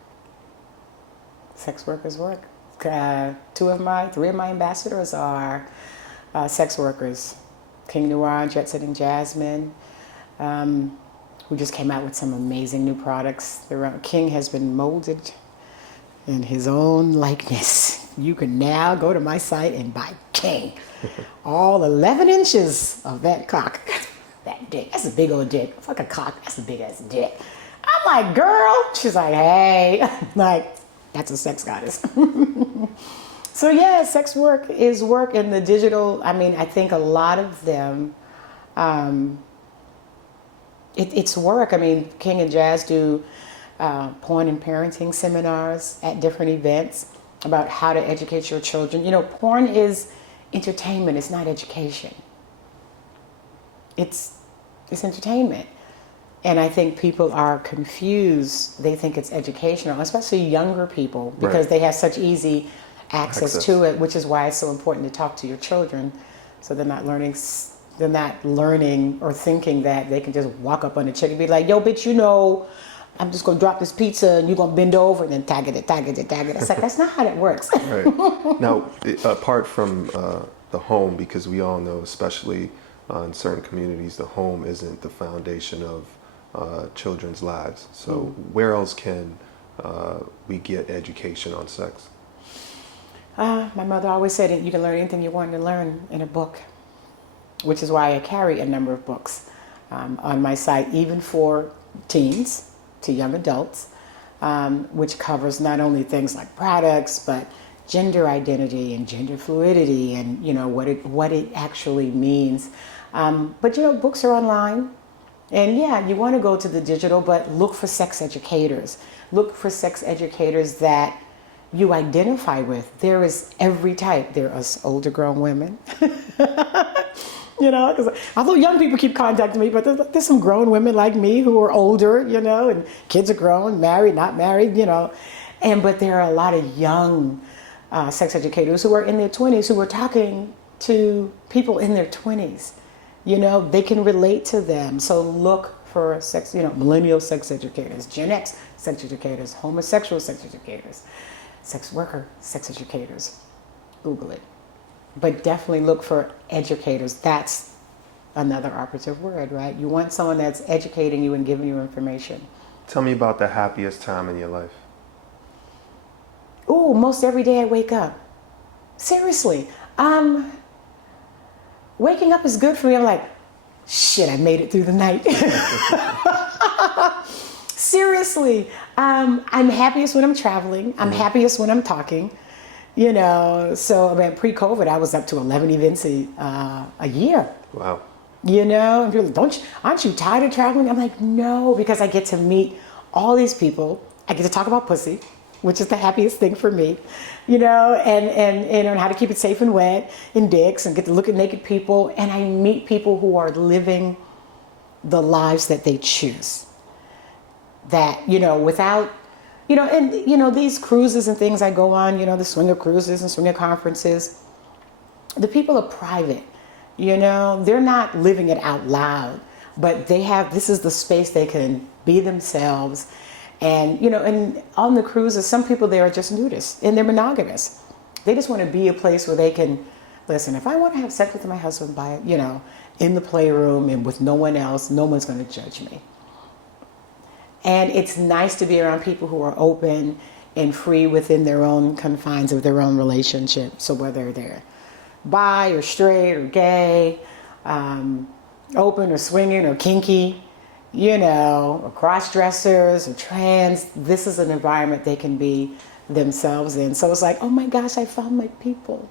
Sex workers work. 3 of my ambassadors are sex workers. King Noir, Jet Setting Jasmine, who just came out with some amazing new products. King has been molded in his own likeness. You can now go to my site and buy King. All 11 inches of that cock. That dick. That's a big old dick. Fuck a cock. That's a big ass dick. I'm like, girl. She's like, hey. I'm like, that's a sex goddess. So yeah, sex work is work in the digital. I mean, I think a lot of them, it's work. I mean, King and Jazz do porn and parenting seminars at different events about how to educate your children. You know, porn is entertainment. It's not education. It's entertainment. And I think people are confused. They think it's educational, especially younger people, because they have such easy access to it, which is why it's so important to talk to your children, so they're not learning or thinking that they can just walk up on a chick and be like, yo, bitch, you know, I'm just gonna drop this pizza and you're gonna bend over and then tag it. It's like, that's not how that works. Right. Now, apart from the home, because we all know, especially in certain communities, the home isn't the foundation of children's lives. So where else can we get education on sex? My mother always said you can learn anything you want to learn in a book, which is why I carry a number of books on my site, even for teens to young adults, which covers not only things like products, but gender identity and gender fluidity, and you know what it actually means. But you know, books are online. And yeah, you want to go to the digital, but look for sex educators. Look for sex educators that you identify with. There is every type. There are older grown women. You know, because although young people keep contacting me, but there's some grown women like me who are older, you know, and kids are grown, married, not married, you know. But there are a lot of young sex educators who are in their 20s who are talking to people in their 20s. You know, they can relate to them. So look for sex, you know, millennial sex educators, Gen X sex educators, homosexual sex educators, sex worker sex educators. Google it. But definitely look for educators. That's another operative word, right? You want someone that's educating you and giving you information. Tell me about the happiest time in your life. Ooh, most every day I wake up. Seriously. Waking up is good for me. I'm like, shit, I made it through the night. Seriously. I'm happiest when I'm traveling. I'm happiest when I'm talking. You know, so I mean, pre-COVID, I was up to 11 events a year. Wow. You know, and people are like, aren't you tired of traveling? I'm like, no, because I get to meet all these people. I get to talk about pussy, which is the happiest thing for me, you know, and how to keep it safe and wet, and dicks, and get to look at naked people. And I meet people who are living the lives that they choose. that, without, and, these cruises and things I go on, the swinger cruises and swinger conferences, the people are private, they're not living it out loud, but this is the space they can be themselves. And, and on the cruises, some people there are just nudists and they're monogamous. They just want to be a place where they can, listen, if I want to have sex with my husband in the playroom and with no one else, no one's going to judge me. And it's nice to be around people who are open and free within their own confines of their own relationship. So whether they're bi or straight or gay, open or swinging or kinky, or cross-dressers or trans, this is an environment they can be themselves in. So it's like, oh my gosh, I found my people.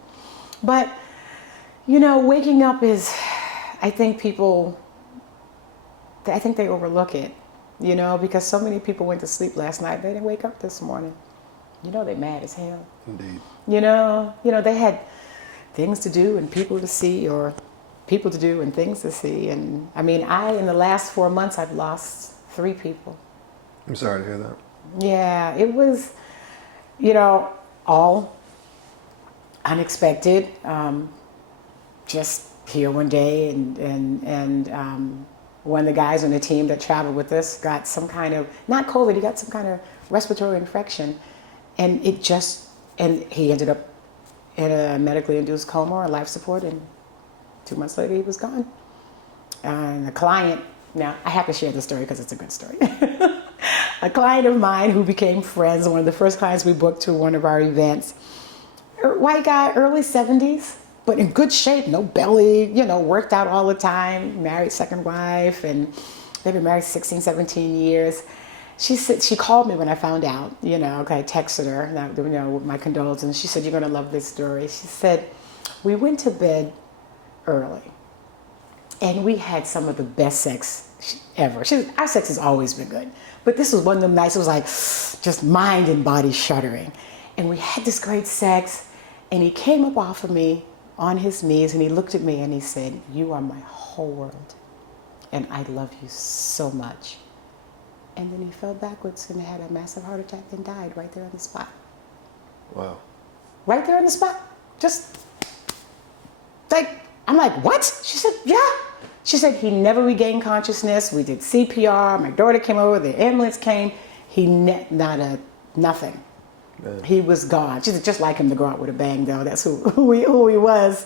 But, waking up is, I think they overlook it, because so many people went to sleep last night, they didn't wake up this morning. They're mad as hell. Indeed. They had things to do and people to see, or people to do and things to see. And I mean, in the last 4 months, I've lost 3 people. I'm sorry to hear that. Yeah, it was, all unexpected. Just here one day, and one of the guys on the team that traveled with us got some kind of, not COVID, he got some kind of respiratory infection, and he ended up in a medically induced coma or life support, and 2 months later he was gone. And a client, now I have to share this story because it's a good story. A client of mine who became friends, one of the first clients we booked to one of our events, white guy, early 70s, but in good shape, no belly, worked out all the time, married second wife, and they've been married 16, 17 years. She called me when I found out, I texted her, with my condolences. She said, you're going to love this story. She said, we went to bed early, and we had some of the best sex ever. Our sex has always been good, but this was one of them nights, it was like just mind and body shuddering. And we had this great sex, and he came up off of me on his knees, and he looked at me and he said, you are my whole world, and I love you so much. And then he fell backwards and had a massive heart attack and died right there on the spot. Wow. Right there on the spot. Just I'm like, what? She said, yeah. She said he never regained consciousness. We did CPR. My daughter came over. The ambulance came. Nothing. Man. He was gone. She said, just like him to go out with a bang, though. That's who he was.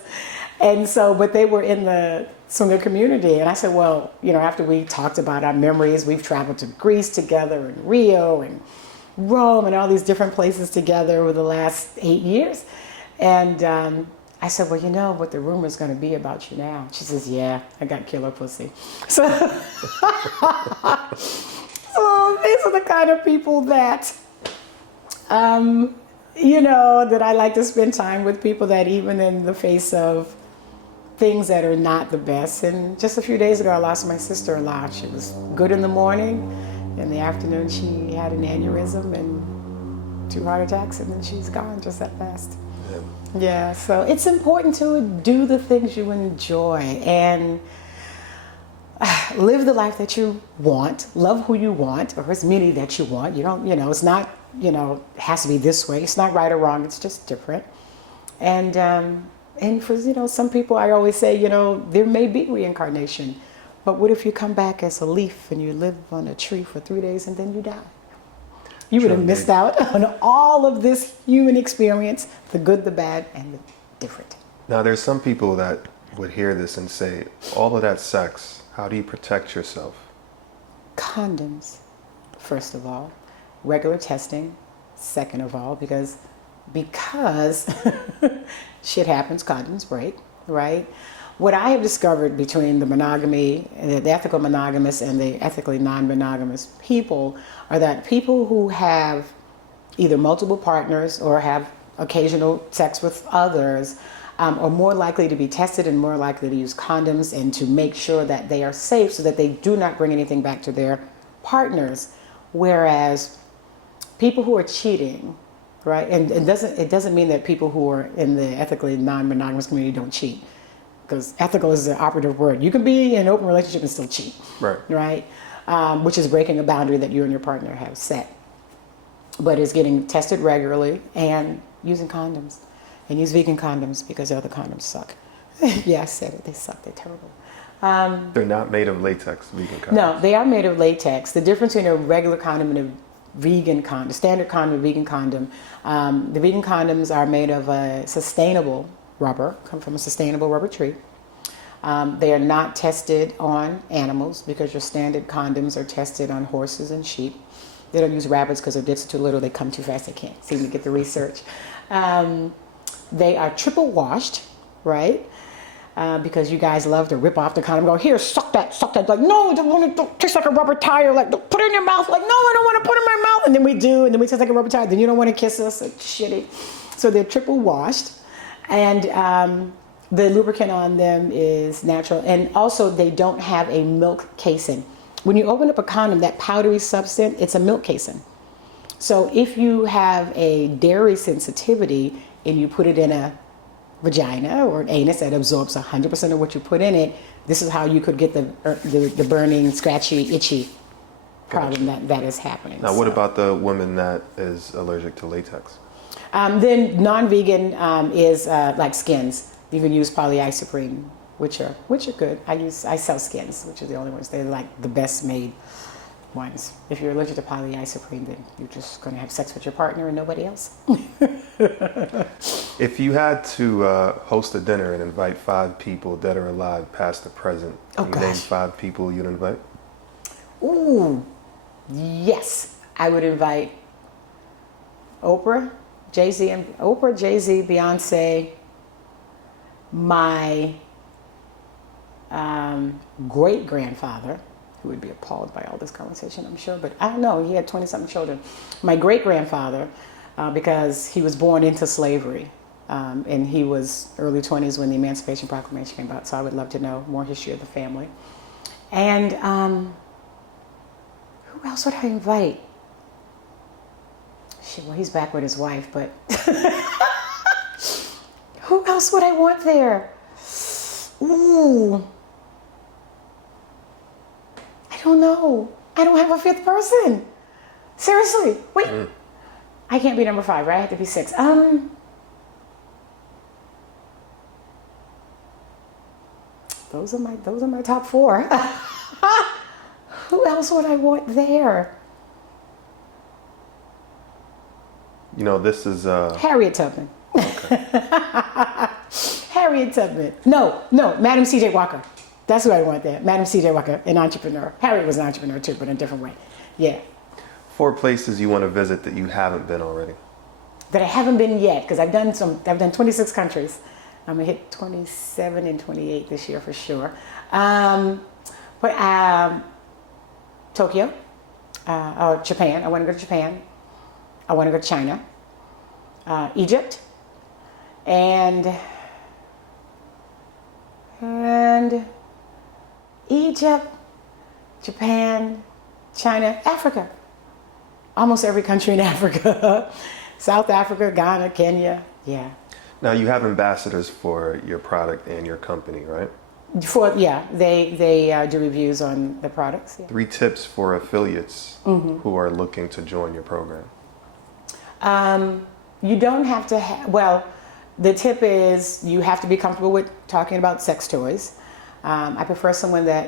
And so, but they were in the swinger community. And I said, well, after we talked about our memories, we've traveled to Greece together, and Rio and Rome and all these different places together over the last 8 years. And I said, well, what the rumor's going to be about you now? She says, yeah, I got killer pussy. So, these are the kind of people that, that I like to spend time with, people that even in the face of things that are not the best. And just a few days ago, I lost my sister-in-law. She was good in the morning. In the afternoon, she had an aneurysm and 2 heart attacks, and then she's gone just that fast. Yeah, so it's important to do the things you enjoy and live the life that you want, love who you want, or as many that you want. You don't, it's not, it has to be this way. It's not right or wrong. It's just different. And for, some people, I always say, there may be reincarnation, but what if you come back as a leaf and you live on a tree for 3 days and then you die? You would have missed out on all of this human experience, the good, the bad, and the different. Now, there's some people that would hear this and say, all of that sex, how do you protect yourself? Condoms, first of all. Regular testing, second of all, because shit happens, condoms break, right? What I have discovered between the monogamy, the ethical monogamous and the ethically non-monogamous people are that people who have either multiple partners or have occasional sex with others are more likely to be tested and more likely to use condoms and to make sure that they are safe so that they do not bring anything back to their partners. Whereas people who are cheating, right, and it doesn't mean that people who are in the ethically non-monogamous community don't cheat. Because ethical is the operative word. You can be in an open relationship and still cheat, right? which is breaking a boundary that you and your partner have set. But it's getting tested regularly and using condoms. And use vegan condoms because the other condoms suck. Yeah, I said it. They suck. They're terrible. They're not made of latex, vegan condoms. No, they are made of latex. The difference between a regular condom and a vegan condom, standard condom, and vegan condom, the vegan condoms are made of a sustainable rubber, come from a sustainable rubber tree. They are not tested on animals because your standard condoms are tested on horses and sheep. They don't use rabbits because their dicks are too little. They come too fast. They can't seem to get the research. They are triple washed, right? Because you guys love to rip off the condom and go, here, suck that. Like, no, it tastes like a rubber tire. Like, put it in your mouth. Like, no, I don't want to put it in my mouth. And then we do, and then we taste like a rubber tire. Then you don't want to kiss us. It's shitty. So they're triple washed. And the lubricant on them is natural. And also, they don't have a milk casing. When you open up a condom, that powdery substance, it's a milk casing. So if you have a dairy sensitivity and you put it in a vagina or an anus that absorbs 100% of what you put in it, this is how you could get the burning, scratchy, itchy problem that is happening. Now, what about the woman that is allergic to latex? Then non-vegan is like skins. You can use polyisoprene, which are good. I sell skins, which are the only ones. They're like the best made ones. If you're allergic to polyisoprene, then you're just going to have sex with your partner and nobody else. If you had to host a dinner and invite 5 people, dead or alive, past or present, can you name 5 people you'd invite? Ooh, yes. I would invite Oprah, Jay-Z, Beyonce, my great-grandfather, who would be appalled by all this conversation, I'm sure, but I don't know, he had 20-something children. My great-grandfather, because he was born into slavery, and he was early 20s when the Emancipation Proclamation came out, so I would love to know more history of the family. And who else would I invite? Shit, well, he's back with his wife, but who else would I want there? Ooh. I don't know. I don't have a 5th person. Seriously. Wait. I can't be number 5, right? I have to be 6. Those are my top 4. Who else would I want there? You know, this is Harriet Tubman. Okay. Harriet Tubman. No, Madam C.J. Walker. That's who I want there. Madam C.J. Walker, an entrepreneur. Harriet was an entrepreneur too, but in a different way. Yeah. 4 places you want to visit that you haven't been already. That I haven't been yet, because I've done 26 countries. I'm gonna hit 27 and 28 this year for sure. Tokyo, or Japan. I want to go to Japan. I want to go to China, Egypt, and Egypt, Japan, China, Africa. Almost every country in Africa. South Africa, Ghana, Kenya, yeah. Now you have ambassadors for your product and your company, right? They do reviews on the products. Yeah. 3 tips for affiliates who are looking to join your program. You don't have to the tip is you have to be comfortable with talking about sex toys. I prefer someone that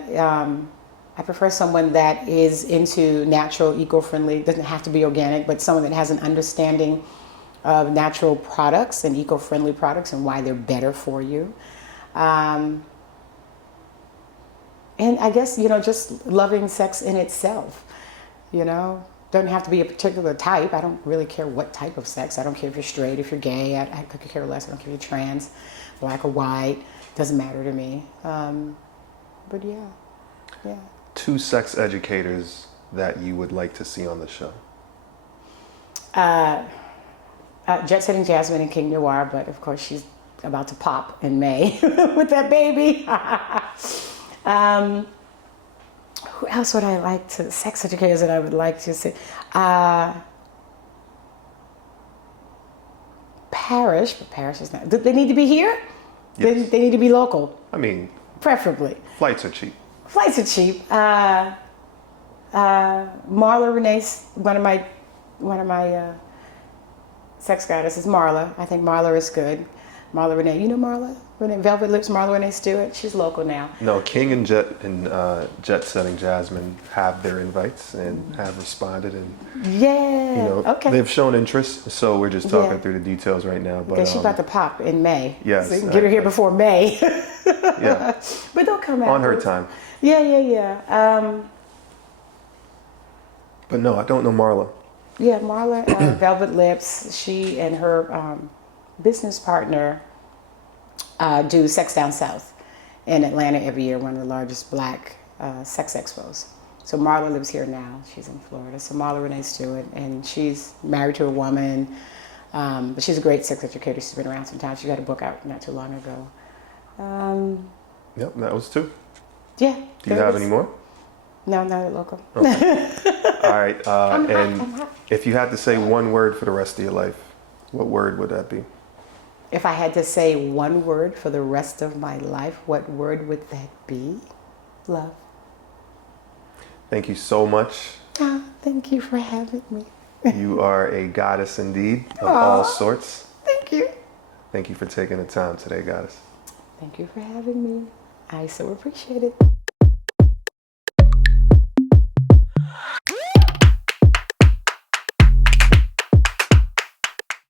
is into natural, eco-friendly, doesn't have to be organic, but someone that has an understanding of natural products and eco-friendly products and why they're better for you. And I guess, just loving sex in itself, doesn't have to be a particular type. I don't really care what type of sex. I don't care if you're straight, if you're gay. I could care less. I don't care if you're trans, black or white. Doesn't matter to me. But yeah. 2 sex educators that you would like to see on the show. Jet Setting Jasmine and King Noir, but of course she's about to pop in May with that baby. Who else would I like to, sex educators that I would like to see? Parish, but Parish is not, do they need to be here? Yes. They need to be local. I mean, preferably. Flights are cheap. Flights are cheap. Marla Renee's one of my sex goddesses. Marla. I think Marla is good. Marla Renee. You know Marla? Renee Velvet Lips. Marla Renee Stewart. She's local now. No, King and Jet Setting Jasmine have their invites and have responded, and okay. they've shown interest. So we're just talking through the details right now. But she's about to pop in May. Yes, so you can get her here before May. Yeah, but they'll come out on her time. Yeah. But no, I don't know Marla. Yeah, Marla, Velvet Lips. She and her business partner do Sex Down South in Atlanta every year, one of the largest black sex expos. So Marla lives here now. She's in Florida. So Marla Renee Stewart, and she's married to a woman, but she's a great sex educator. She's been around some time. She got a book out not too long ago. Yep, that was 2. Yeah. Do you have any more? No, not at local. Okay. All right. And if you had to say one word for the rest of your life, what word would that be? If I had to say one word for the rest of my life, what word would that be? Love. Thank you so much. Thank you for having me. You are a goddess indeed, of all sorts. Thank you. Thank you for taking the time today, goddess. Thank you for having me. I so appreciate it.